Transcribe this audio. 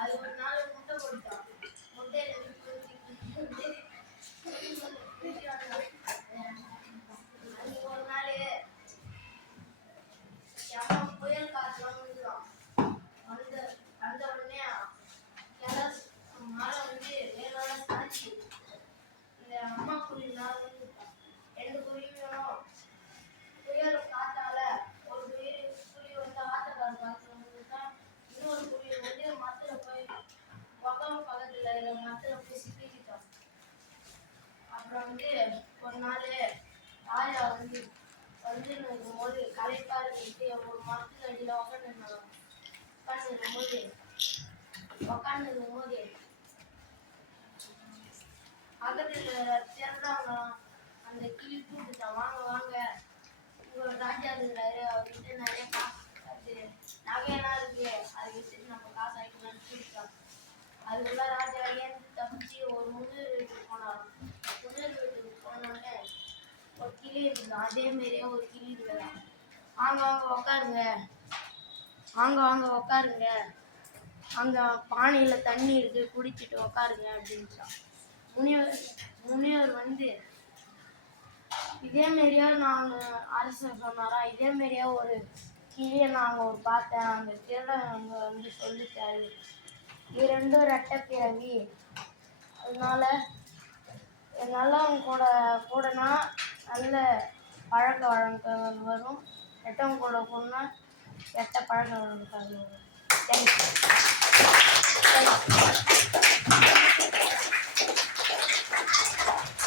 அது ஒரு நாள் முட்டை போட்டான். முட்டையில அன்னைக்கு ஒரு நாள் புயல் காற்றுலாம் விழுதான். அந்த உடனே மழை வந்து வேறோட சாய்ச்சி இந்த அம்மா குருவி மேலே விழுந்துட்டான். 2 குருவியும் புயல் காத்தால ஒரு குருவி வந்து ஆட்டக்கார காத்துல விழுந்துட்டான். இன்னொரு குருவி வந்து மரத்துல போய் பக்கத்துல மரத்துல போய் சிக்கிக்கிட்டான். அப்புறம் வந்து ஒரு நாள் ராஜா வந்து இருக்கும்போது களைப்பா இருந்துட்டு ஒரு மரத்துல அடியில உட்காந்துருக்கும்போது பக்கத்துல திறந்தவங்க அந்த கிளி கூப்பிட்டுட்டான், வாங்க வாங்க உங்களோட ராஜா இருக்கிறாரு, அவர்கிட்ட நிறைய காசு நகையெல்லாம் இருக்கு, அதை வச்சுட்டு நம்ம காசு ஆகிக்கலாம்னு கூப்பிட்டான். அதுக்குள்ள ராஜா ஏந்து தப்பிச்சு ஒரு முதிர் வீட்டுக்கு போனார். முதிர் வீட்டுக்கு போனோடனே ஒரு கிளி இருந்தான். அதே மாதிரியே ஒரு கிளி இருக்கலாம். வாங்க வாங்க உக்காருங்க, வாங்க வாங்க உக்காருங்க, அங்கே பானையில் தண்ணி இருக்கு, குடிச்சிட்டு உக்காருங்க அப்படின்ட்டான். முனிவர் வந்து இதே மாதிரியா நாங்கள் அரசர் சொன்னாரா, இதே மாதிரியா ஒரு கிளியை நாங்கள் ஒரு பார்த்தேன், அந்த திருடன் அங்கே வந்து சொல்லிட்டாரு, இரண்டும் ரெட்டை பிறவி, அதனால நல்லவங்க கூடனா நல்ல பழக்க வழக்கங்கள் வரும், கெட்டவங்க கூட போனா கெட்ட பழக்க வழக்கங்கள் வரும். தேங்க்யூ.